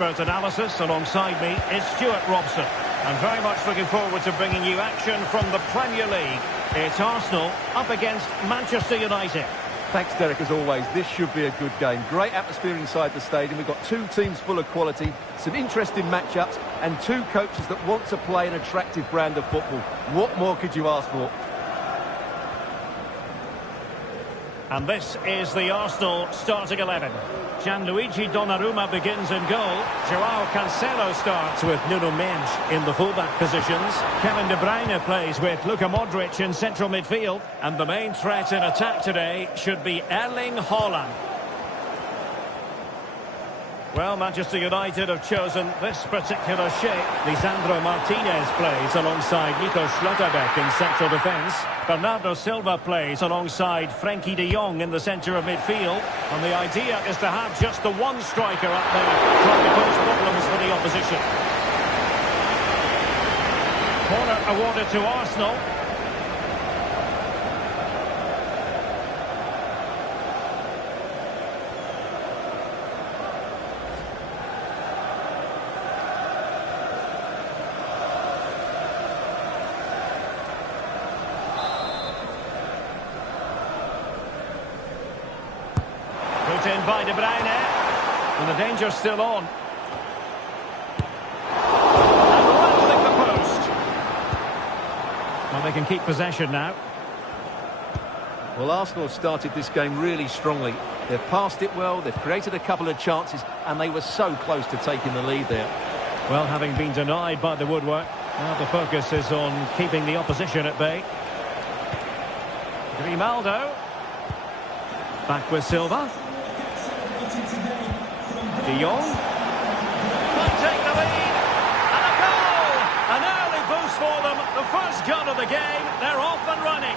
Expert analysis. Alongside me is Stuart Robson. I'm very much looking forward to bringing you action from the Premier League. It's Arsenal up against Manchester United. Thanks, Derek, as always. This should be a good game. Great atmosphere inside the stadium. We've got two teams full of quality, some interesting matchups, and two coaches that want to play an attractive brand of football. What more could you ask for? And this is the Arsenal starting 11. Gianluigi Donnarumma begins in goal. Joao Cancelo starts with Nuno Mendes in the fullback positions. Kevin De Bruyne plays with Luka Modric in central midfield. And the main threat in attack today should be Erling Haaland. Well, Manchester United have chosen this particular shape. Lisandro Martinez plays alongside Nico Schlotterbeck in central defence. Bernardo Silva plays alongside Frenkie de Jong in the centre of midfield. And the idea is to have just the one striker up there trying to cause problems for the opposition. Corner awarded to Arsenal. Put in by De Bruyne, and the danger's still on. And rattling the post. Well, they can keep possession now. Well, Arsenal have started this game really strongly. They've passed it well, they've created a couple of chances, and they were so close to taking the lead there. Well, having been denied by the woodwork, now the focus is on keeping the opposition at bay. Grimaldo. Back with Silva. De Jong might take the lead, and a goal! An early boost for them, the first gun of the game, they're off and running.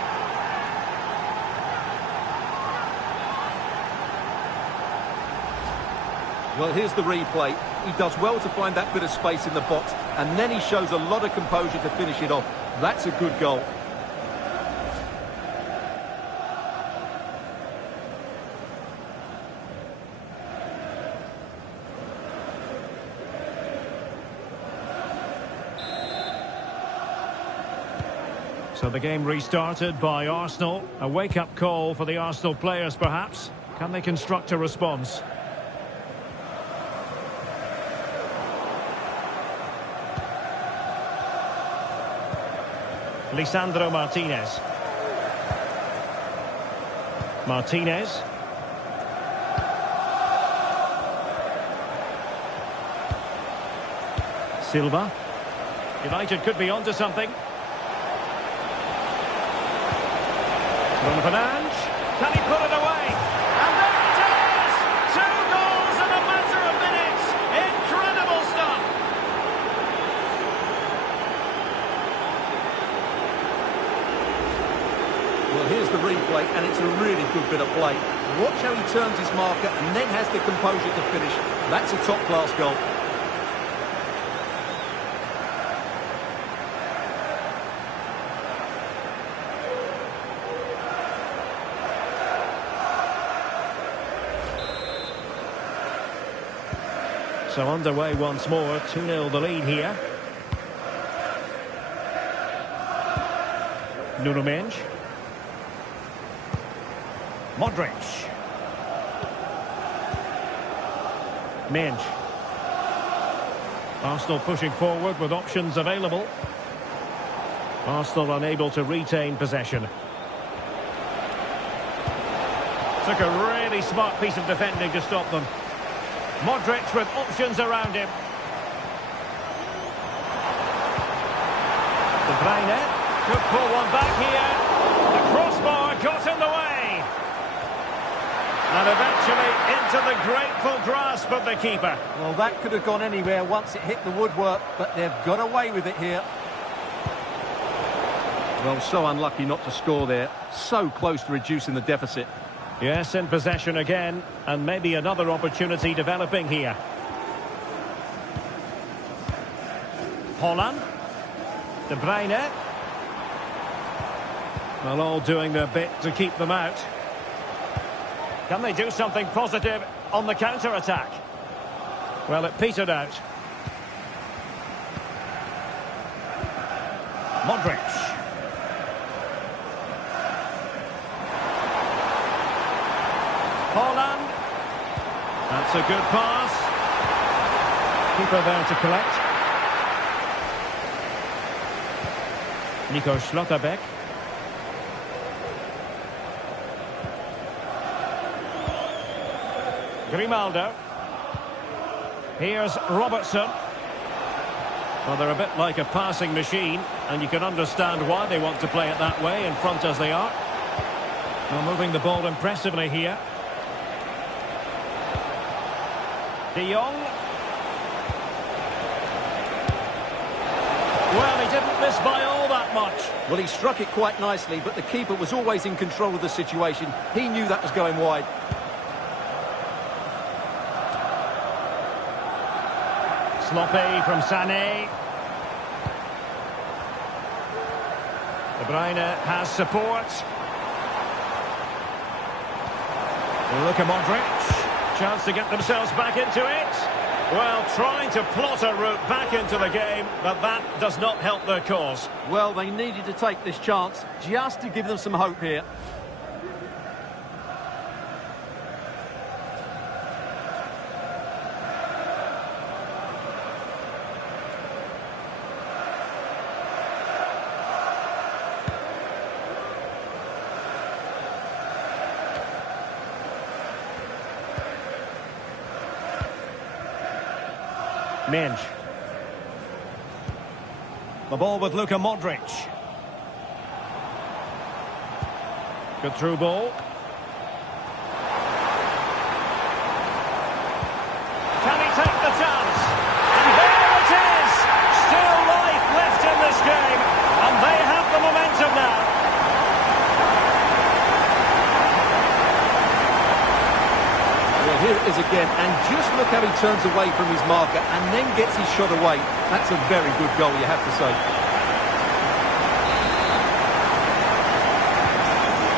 Well, here's the replay. He does well to find that bit of space in the box, and then he shows a lot of composure to finish it off. That's a good goal. So the game restarted by Arsenal. A wake-up call for the Arsenal players, perhaps. Can they construct a response? Lisandro Martinez. Martinez. Silva. United could be onto something. Fernandes, can he put it away? And there it is! 2 goals in a matter of minutes! Incredible stuff! Well, here's the replay, and it's a really good bit of play. Watch how he turns his marker and then has the composure to finish. That's a top-class goal. So underway once more, 2-0 the lead here. Nuno Mendes. Modric. Mendes. Arsenal pushing forward with options available. Arsenal unable to retain possession. Took a really smart piece of defending to stop them. Modric with options around him. De Bruyne could pull one back here. The crossbar got in the way. And eventually into the grateful grasp of the keeper. Well, that could have gone anywhere once it hit the woodwork, but they've got away with it here. Well, so unlucky not to score there. So close to reducing the deficit. Yes, in possession again, and maybe another opportunity developing here. Haaland. De Bruyne. Well, all doing their bit to keep them out. Can they do something positive on the counter-attack? Well, it petered out. Modric. Haaland. That's a good pass. Keeper there to collect. Schlotterbeck. Grimaldo. Here's Robertson. Well, they're a bit like a passing machine, and you can understand why they want to play it that way, in front as they are. Well, moving the ball impressively here. De Jong. Well, he didn't miss by all that much. Well, he struck it quite nicely, but the keeper was always in control of the situation. He knew that was going wide. Sloppy from Sané. De Bruyne has support. Luka Modric. Chance to get themselves back into it. Well, trying to plot a route back into the game, but that does not help their cause. Well, they needed to take this chance just to give them some hope here. Minge. The ball with Luka Modric. Good through ball. Can he take the chance? And there it is! Still life left in this game, and they have the momentum now. Here it is again, and just look how he turns away from his marker and then gets his shot away. That's a very good goal, you have to say.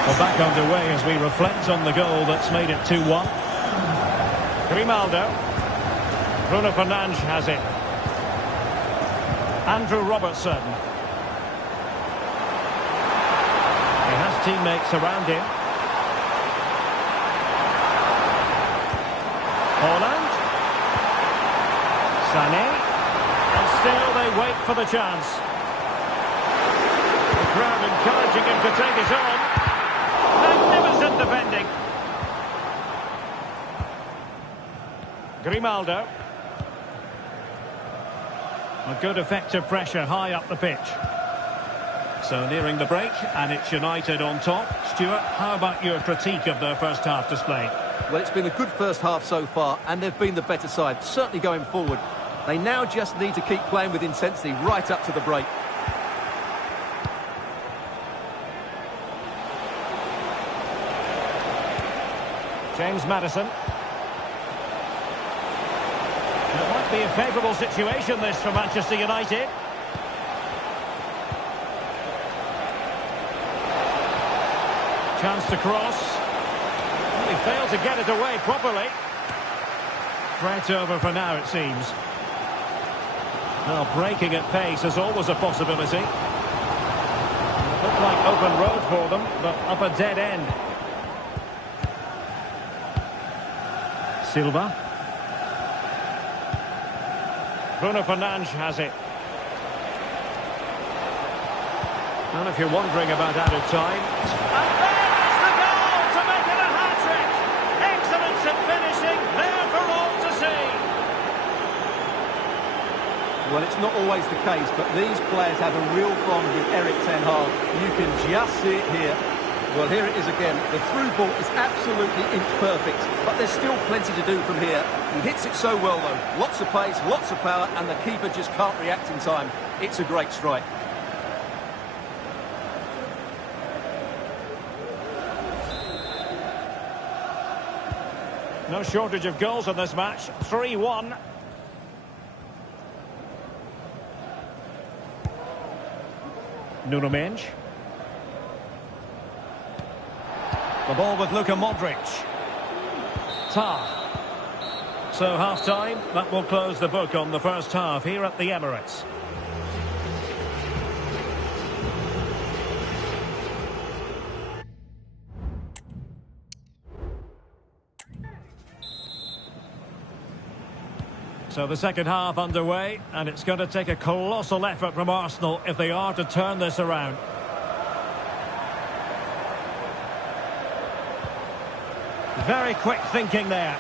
Well, back underway as we reflect on the goal that's made it 2-1. Grimaldo. Bruno Fernandes has it. Andrew Robertson. He has teammates around him. Haaland. Sané. And still they wait for the chance. The crowd encouraging him to take it on. Magnificent defending. Grimaldo. A good effective pressure high up the pitch. So nearing the break, and it's United on top. Stuart, how about your critique of their first half display? Well, it's been a good first half so far, and they've been the better side, certainly going forward. They now just need to keep playing with intensity right up to the break. James Maddison. It might be a favourable situation, this, for Manchester United. Chance to cross. Well, he failed to get it away properly. Threat over for now, it seems. Well, breaking at pace is always a possibility. Looked like open road for them, but up a dead end. Silva. Bruno Fernandes has it. Well, if you're wondering about added time... And there's the goal to make it a hat-trick! Excellence in finishing, there for all to see! Well, it's not always the case, but these players have a real bond with Erik ten Hag. You can just see it here. Well, here it is again. The through ball is absolutely inch perfect, but there's still plenty to do from here. He hits it so well, though. Lots of pace, lots of power, and the keeper just can't react in time. It's a great strike. No shortage of goals in this match. 3-1. Nuno Mendes. The ball with Luka Modric. Tah. So half-time, that will close the book on the first half here at the Emirates. So the second half underway, and it's going to take a colossal effort from Arsenal if they are to turn this around. Very quick thinking there.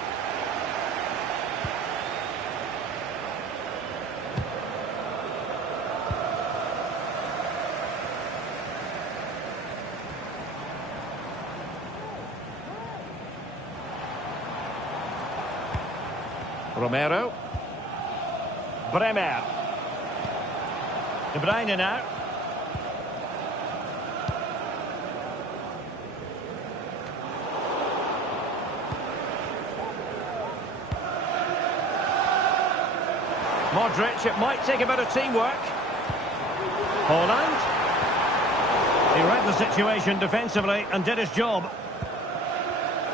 Romero. Bremer. De Bruyne now. Modric, it might take a bit of teamwork. Haaland. He read the situation defensively and did his job.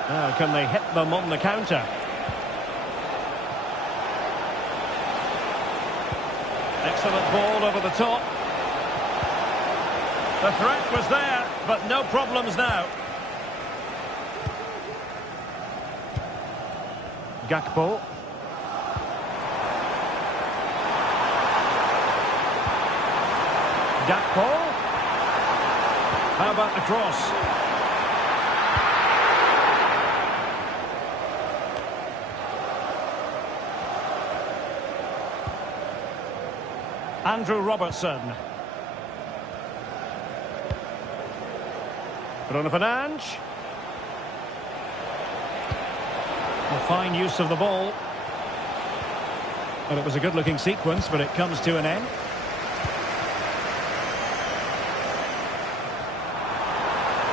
Now, can they hit them on the counter? Excellent ball over the top. The threat was there, but no problems now. Gakpo. Gakpo. How about the cross? Andrew Robertson. Bruno Fernandes. A fine use of the ball. Well, it was a good-looking sequence, but it comes to an end.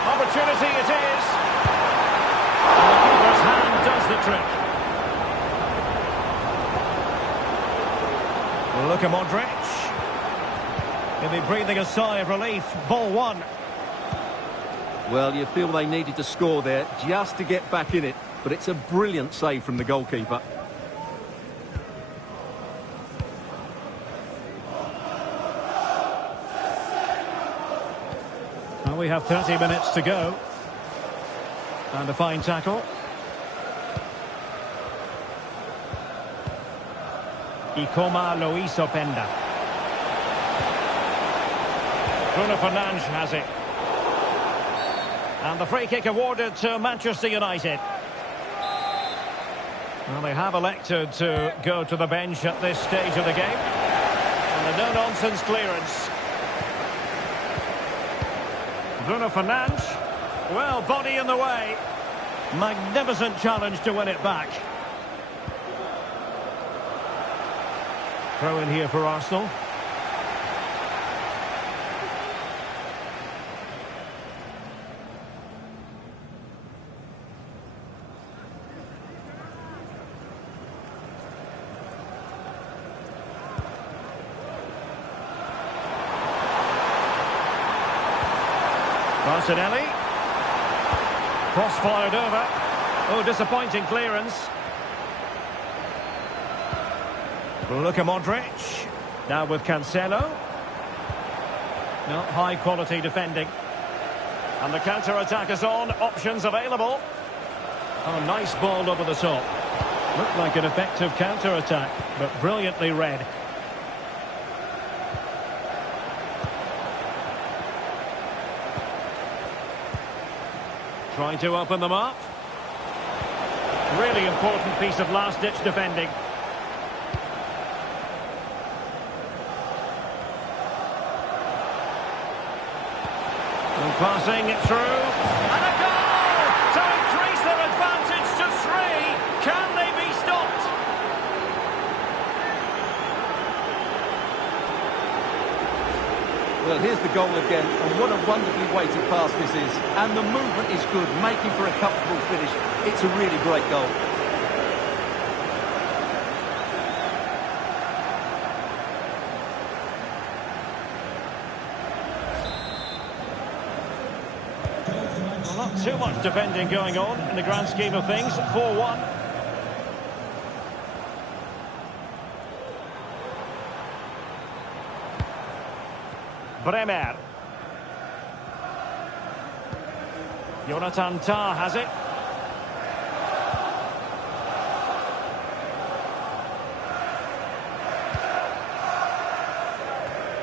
Opportunity it is. And the keeper's hand does the trick. Look at Modric. He'll be breathing a sigh of relief. Ball one. Well, you feel they needed to score there just to get back in it, but it's a brilliant save from the goalkeeper. Well, we have 30 minutes to go. And a fine tackle. Ikoma Luis Openda. Bruno Fernandes has it. And the free kick awarded to Manchester United. Well, they have elected to go to the bench at this stage of the game. And a no-nonsense clearance. Bruno Fernandes. Well, body in the way. Magnificent challenge to win it back. Throw in here for Arsenal. Martinelli. Cross fired over. Oh, disappointing clearance. Look at Modric. Now with Cancelo. No, high quality defending. And the counter-attack is on. Options available. Oh, nice ball over the top. Looked like an effective counter-attack, but brilliantly read. Trying to open them up. Really important piece of last-ditch defending. And passing it through. And a goal! To increase their advantage to 3. Can they be stopped? Well, here's the goal again, and what a wonderfully weighted pass this is. And the movement is good, making for a comfortable finish. It's a really great goal. Well, not too much defending going on in the grand scheme of things. 4-1. Bremer. Jonathan Tah has it.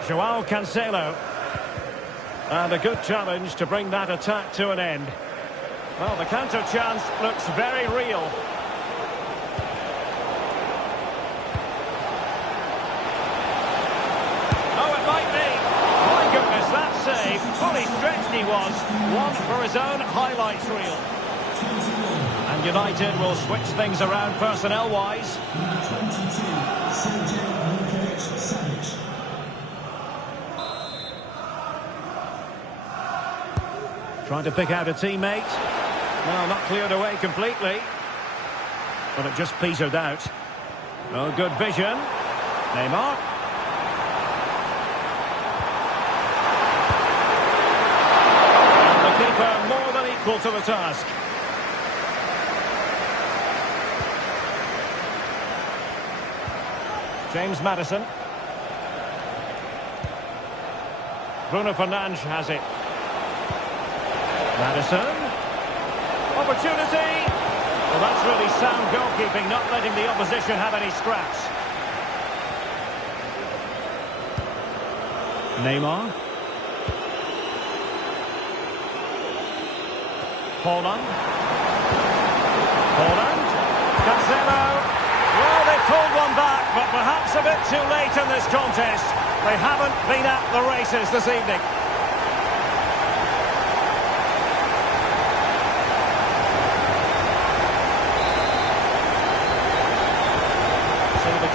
Joao Cancelo. And a good challenge to bring that attack to an end. Well, the counter chance looks very real. Oh, it might be. My goodness, that save. Fully stretched he was. One for his own highlights reel. And United will switch things around personnel-wise. Trying to pick out a teammate. Well, not cleared away completely. But it just petered out. Oh, good vision. Neymar. And the keeper more than equal to the task. James Maddison. Bruno Fernandes has it. Maddison. Opportunity. Well, that's really sound goalkeeping, not letting the opposition have any scraps. Neymar. Haaland. Cancelo. Well, they pulled one back, but perhaps a bit too late in this contest. They haven't been at the races this evening.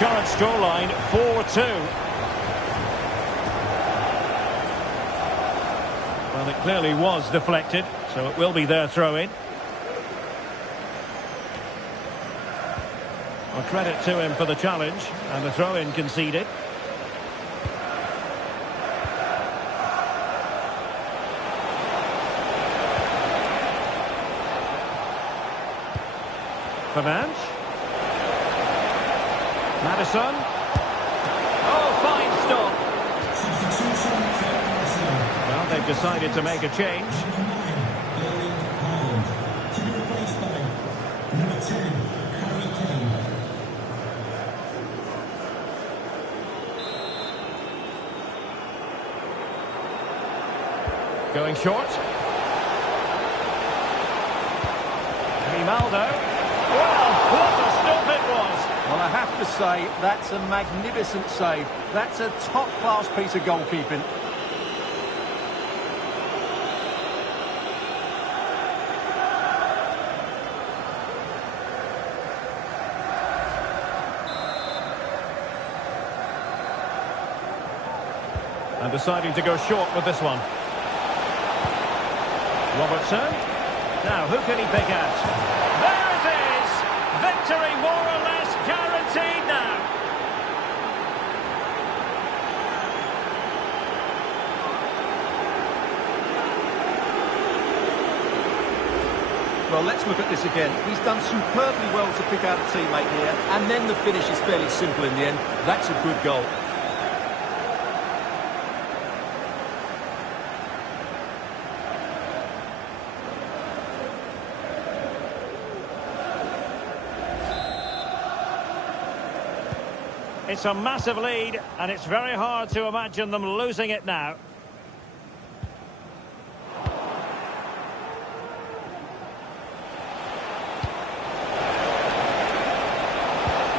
Current scoreline 4-2. Well, it clearly was deflected, so it will be their throw-in. Well, credit to him for the challenge, and the throw-in conceded. Fernandes. Maddison. Oh, fine stop. Well, they've decided to make a change. Going short. Grimaldo. Well, what a stop it was. Well, I have to say, that's a magnificent save. That's a top-class piece of goalkeeping. And deciding to go short with this one. Robertson. Now, who can he pick out? There it is! Victory more or less guaranteed now. Well, let's look at this again. He's done superbly well to pick out a teammate here, and then the finish is fairly simple in the end. That's a good goal. It's a massive lead, and it's very hard to imagine them losing it now.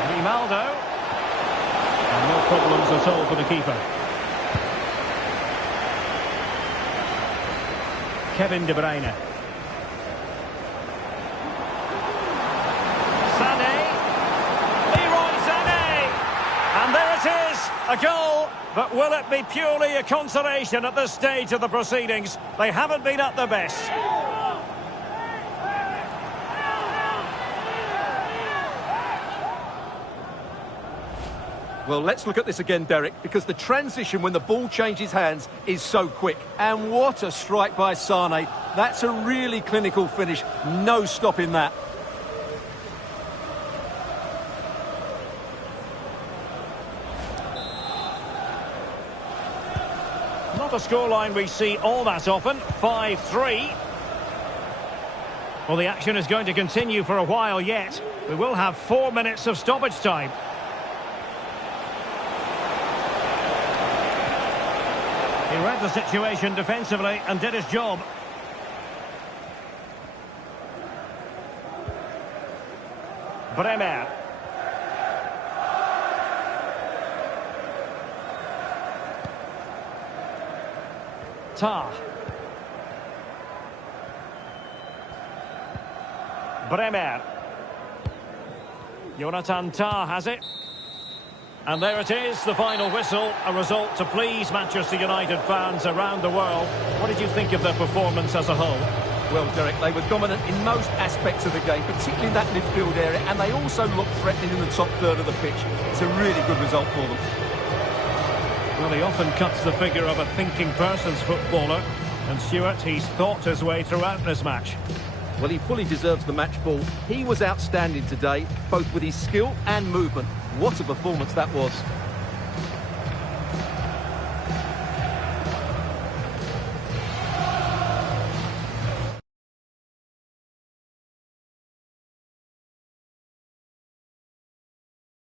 Grimaldo. And no problems at all for the keeper. Kevin De Bruyne. A goal, but will it be purely a consolation at this stage of the proceedings? They haven't been at their best. Well, let's look at this again, Derek, because the transition when the ball changes hands is so quick. And what a strike by Sane. That's a really clinical finish. No stopping that. Not not a scoreline we see all that often. 5-3. Well, the action is going to continue for a while yet. We will have 4 minutes of stoppage time. He read the situation defensively and did his job. Bremer. Tah. Bremer. Jonathan Tah has it. And there it is, the final whistle. A result to please Manchester United fans around the world. What did you think of their performance as a whole? Well, Derek, they were dominant in most aspects of the game, particularly in that midfield area, and they also looked threatening in the top third of the pitch. It's a really good result for them. Well, he often cuts the figure of a thinking person's footballer. And Stuart, he's thought his way throughout this match. Well, he fully deserves the match ball. He was outstanding today, both with his skill and movement. What a performance that was.